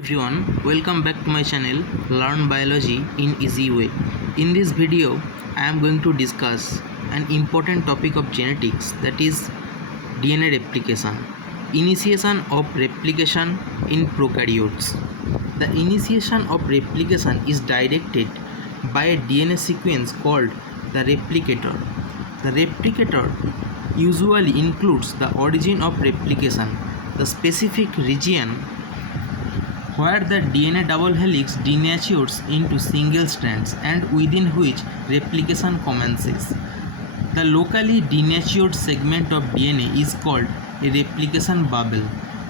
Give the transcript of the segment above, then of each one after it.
Everyone, welcome back to my channel Learn Biology in Easy Way. In this video, I am going to discuss an important topic of genetics, that is DNA replication. Initiation of replication in prokaryotes. The initiation of replication is directed by a DNA sequence called the replicator. The replicator usually includes the origin of replication, the specific region where the DNA double helix denatures into single strands and within which replication commences. The locally denatured segment of DNA is called a replication bubble.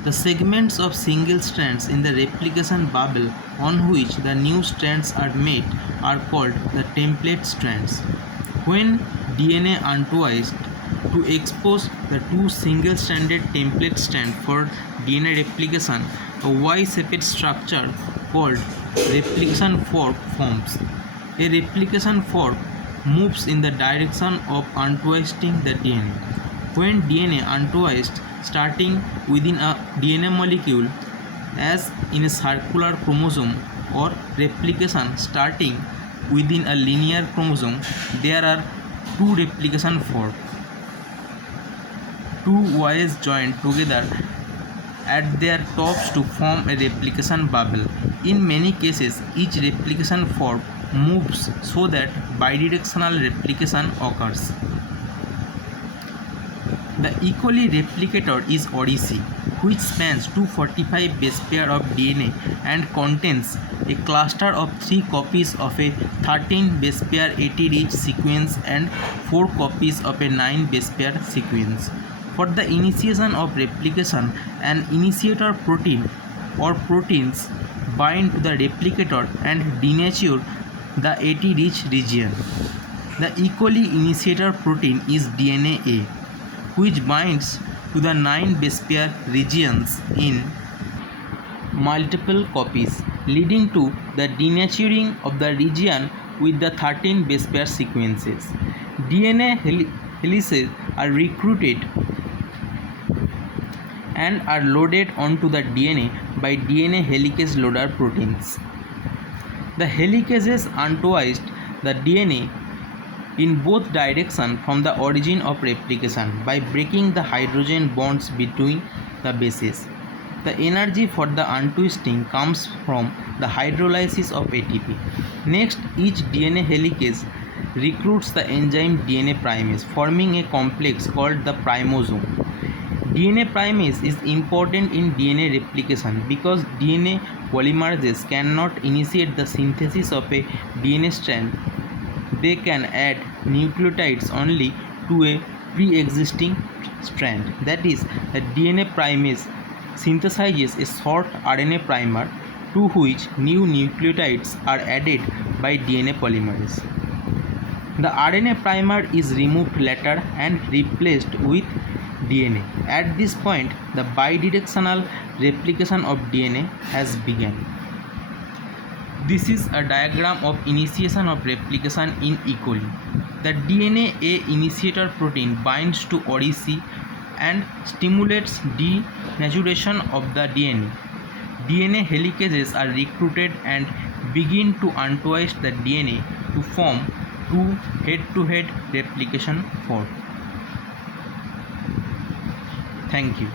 The segments of single strands in the replication bubble on which the new strands are made are called the template strands. When DNA untwisted to expose the two single-stranded template strands for DNA replication, a Y-shaped structure called replication fork forms. A replication fork moves in the direction of untwisting the DNA. When DNA untwists starting within a DNA molecule, as in a circular chromosome, or replication starting within a linear chromosome, there are two replication forks. Two Ys joined together at their tops to form a replication bubble. In many cases, each replication fork moves so that bidirectional replication occurs. The E. coli replicator is ODC, which spans 245 base pair of DNA and contains a cluster of 3 copies of a 13 base pair AT-rich sequence and 4 copies of a 9 base pair sequence. For the initiation of replication, an initiator protein or proteins bind to the replicator and denature the AT-rich region. The E. coli initiator protein is DNA A, which binds to the 9 base pair regions in multiple copies, leading to the denaturing of the region with the 13 base pair sequences. DNA helices are recruited and are loaded onto the DNA by DNA helicase loader proteins. The helicases untwist the DNA in both directions from the origin of replication by breaking the hydrogen bonds between the bases. The energy for the untwisting comes from the hydrolysis of ATP. Next, each DNA helicase recruits the enzyme DNA primase, forming a complex called the primosome. DNA primase is important in DNA replication because DNA polymerases cannot initiate the synthesis of a DNA strand. They can add nucleotides only to a pre-existing strand. That is, the DNA primase synthesizes a short RNA primer to which new nucleotides are added by DNA polymerase. The RNA primer is removed later and replaced with DNA. At this point, the bidirectional replication of DNA has begun. This is a diagram of initiation of replication in E. coli. The DNA A initiator protein binds to ODC and stimulates denaturation of the DNA. DNA helicases are recruited and begin to untwist the DNA to form two head-to-head replication forks. Thank you.